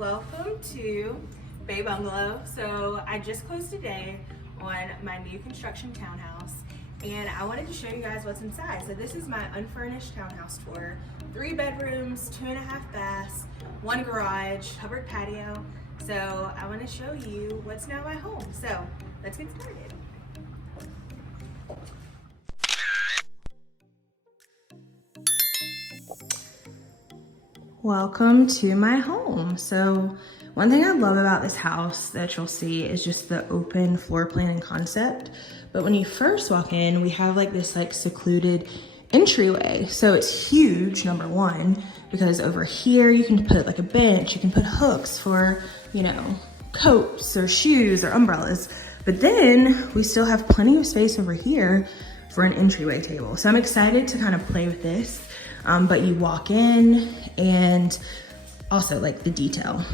Welcome to Bay Bungalow. So I just closed today on my new construction townhouse and I wanted to show you guys what's inside. So this is my unfurnished townhouse tour. 3 bedrooms, 2.5 baths, 1 garage, covered patio. So I want to show you what's now my home. So let's get started. Welcome to my home. So one thing I love about this house that you'll see is just the open floor plan and concept. But when you first walk in, we have like this like secluded entryway. So it's huge, number one, because over here you can put like a bench, you can put hooks for, you know, coats or shoes or umbrellas. But then we still have plenty of space over here for an entryway table. So I'm excited to kind of play with this. But you walk in and also like the detail.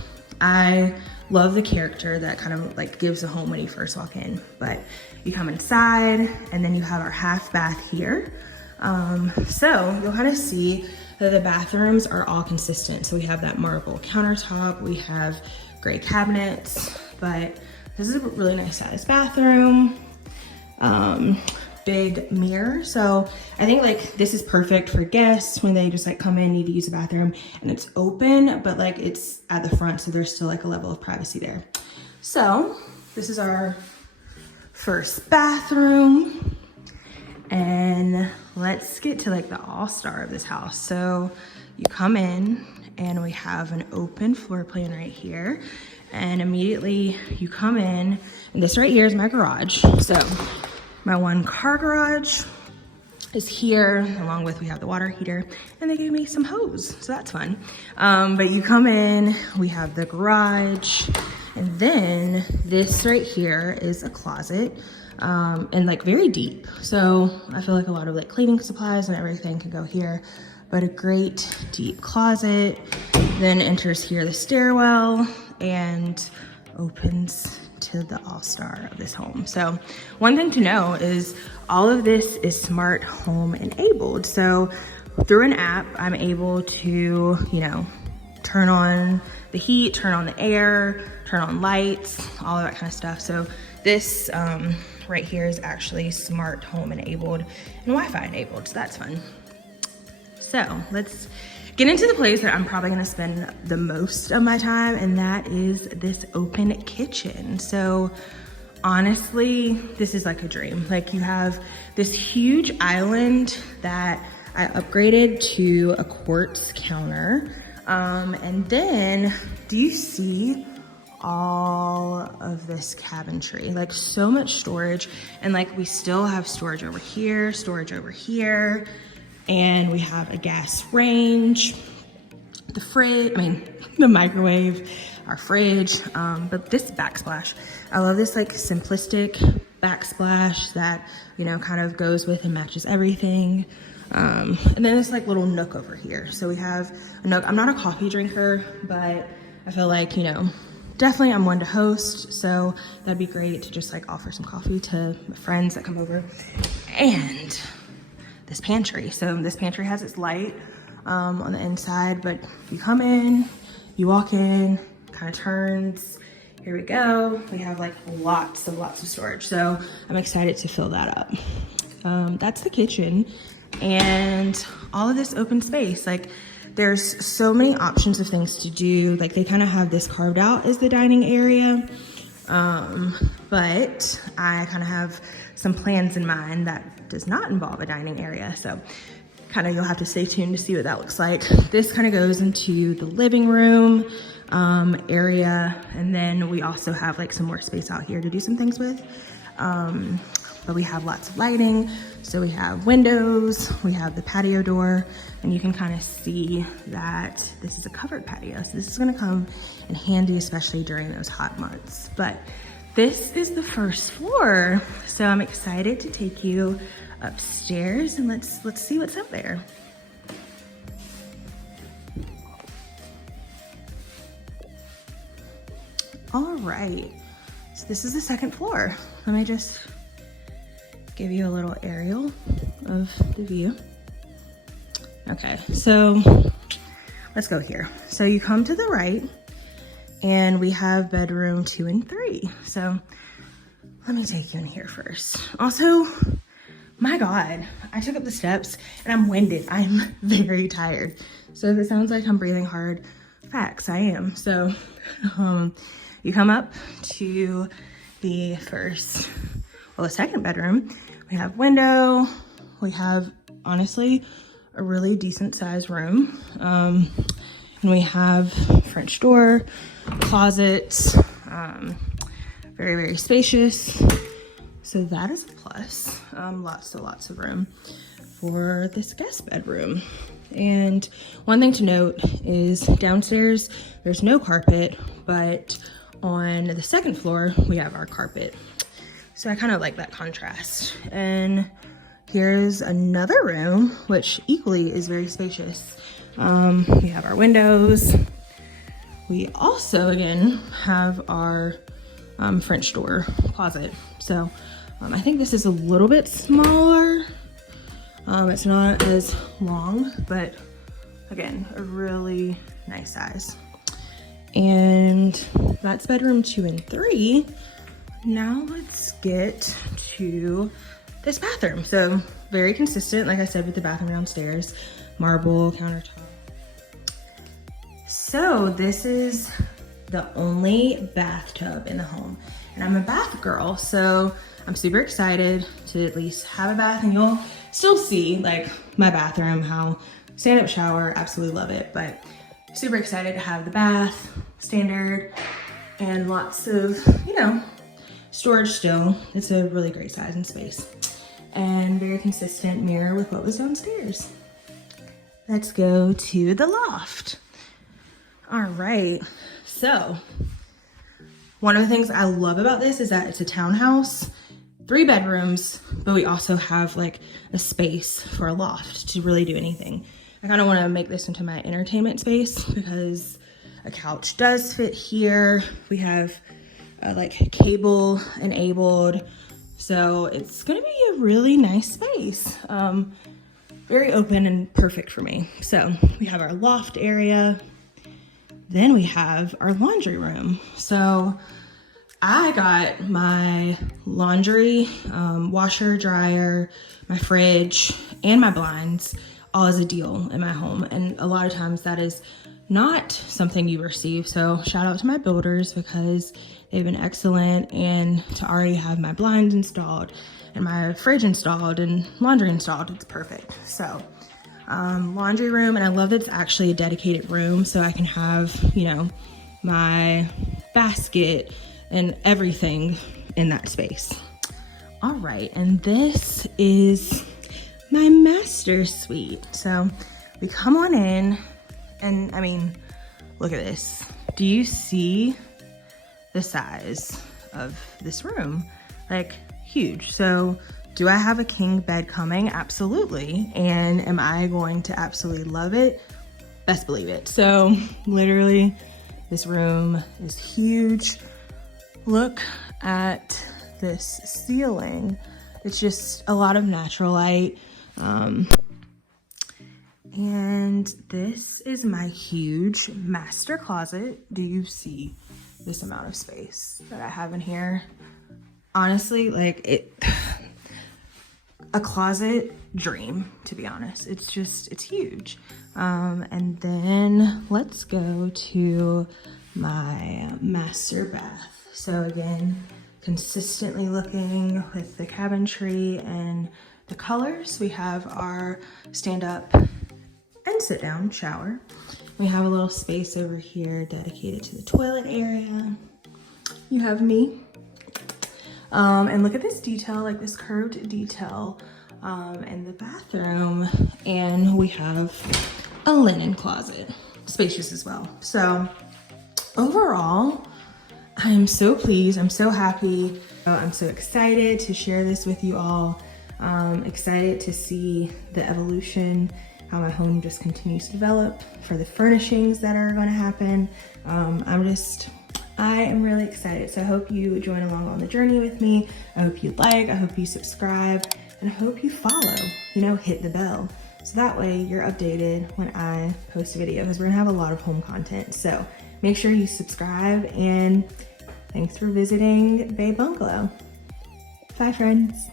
I love the character that kind of like gives a home when you first walk in, but you come inside and then you have our half bath here. So you'll kind of see that the bathrooms are all consistent. So we have that marble countertop, we have gray cabinets, but this is a really nice sized bathroom. Big mirror. So I think like this is perfect for guests when they just like come in, need to use the bathroom, and it's open, but like it's at the front. So there's still like a level of privacy there. So this is our first bathroom, and let's get to like the all-star of this house. So you come in and we have an open floor plan right here. And immediately you come in, and this right here is my garage. So my 1 car garage is here, along with we have the water heater, and they gave me some hose, so that's fun. But you come in, we have the garage, and then this right here is a closet, and like very deep. So I feel like a lot of like cleaning supplies and everything can go here, but a great deep closet. Then enters here the stairwell and opens to the all-star of this home. So one thing to know is all of this is smart home enabled. So through an app, I'm able to, you know, turn on the heat, turn on the air, turn on lights, all of that kind of stuff. So this right here is actually smart home enabled and Wi-Fi enabled, so that's fun. So let's get into the place that I'm probably gonna spend the most of my time, and that is this open kitchen. So honestly, this is like a dream. Like you have this huge island that I upgraded to a quartz counter. And then do you see all of this cabinetry? Like so much storage, and like we still have storage over here, and we have a gas range, the fridge, the microwave, our fridge, but this backsplash, I love this like simplistic backsplash that, you know, kind of goes with and matches everything. And then this like little nook over here. So we have a nook. I'm not a coffee drinker, but I feel like, you know, definitely I'm one to host. So that'd be great to just like offer some coffee to my friends that come over. And this pantry. So this pantry has its light on the inside, but you come in, you walk in, kind of turns, here we go. We have like lots of storage. So I'm excited to fill that up. That's the kitchen and all of this open space. Like there's so many options of things to do. Like they kind of have this carved out as the dining area. But I kind of have some plans in mind that does not involve a dining area. So kind of you'll have to stay tuned to see what that looks like. This kind of goes into the living room area. And then we also have like some more space out here to do some things with. But we have lots of lighting. So we have windows, we have the patio door, and you can kind of see that this is a covered patio. So this is gonna come in handy, especially during those hot months. But this is the first floor. So I'm excited to take you upstairs and let's see what's up there. All right, so this is the second floor. Let me just give you a little aerial of the view. Okay, so let's go here. So you come to the right And we have bedroom 2 and 3. So let me take you in here first. Also, my God, I took up the steps and I'm winded. I'm very tired. So if it sounds like I'm breathing hard, facts, I am. So you come up to the second bedroom. We have window. We have, honestly, a really decent sized room. And we have French door, closets, very, very spacious. So that is a plus. Lots of room for this guest bedroom. And one thing to note is downstairs, there's no carpet, but on the second floor, we have our carpet. So I kind of like that contrast. And here's another room, which equally is very spacious. We have our windows. We also, again, have our French door closet. So I think this is a little bit smaller. It's not as long, but again, a really nice size. And that's bedroom 2 and 3. Now let's get to this bathroom. So very consistent, like I said, with the bathroom downstairs, marble countertop. So this is the only bathtub in the home. And I'm a bath girl, so I'm super excited to at least have a bath, and you'll still see like my bathroom, how stand-up shower, absolutely love it, but super excited to have the bath, standard, and lots of, storage still. It's a really great size and space, and very consistent mirror with what was downstairs. Let's go to the loft. All right, so one of the things I love about this is that it's a townhouse, 3 bedrooms, but we also have like a space for a loft to really do anything. I kind of want to make this into my entertainment space because a couch does fit here. We have like cable enabled, so it's gonna be a really nice space. Very open and perfect for me. So we have our loft area. Then we have our laundry room. So I got my laundry, washer, dryer, my fridge, and my blinds all as a deal in my home. And a lot of times that is not something you receive. So shout out to my builders because they've been excellent, and to already have my blinds installed and my fridge installed and laundry installed, it's perfect. So laundry room, and I love that it's actually a dedicated room so I can have, my basket and everything in that space. All right, and this is my master suite. So we come on in, and I mean, look at this. Do you see the size of this room? Like, huge. So do I have a king bed coming? Absolutely. And am I going to absolutely love it? Best believe it. So literally, this room is huge. Look at this ceiling. It's just a lot of natural light. And this is my huge master closet. Do you see this amount of space that I have in here? Honestly, like a closet dream, to be honest. It's huge. And then let's go to my master bath. So again, consistently looking with the cabinetry and the colors. We have our stand up and sit down shower. We have a little space over here dedicated to the toilet area. You have me. And look at this detail, like this curved detail in the bathroom. And we have a linen closet, spacious as well. So overall, I'm so pleased, I'm so happy. I'm so excited to share this with you all. Excited to see the evolution, how my home just continues to develop, for the furnishings that are gonna happen. I am really excited. So I hope you join along on the journey with me. I hope you like, I hope you subscribe, and I hope you follow, hit the bell. So that way you're updated when I post a video, because we're gonna have a lot of home content. So make sure you subscribe, and thanks for visiting Bay Bungalow. Bye, friends.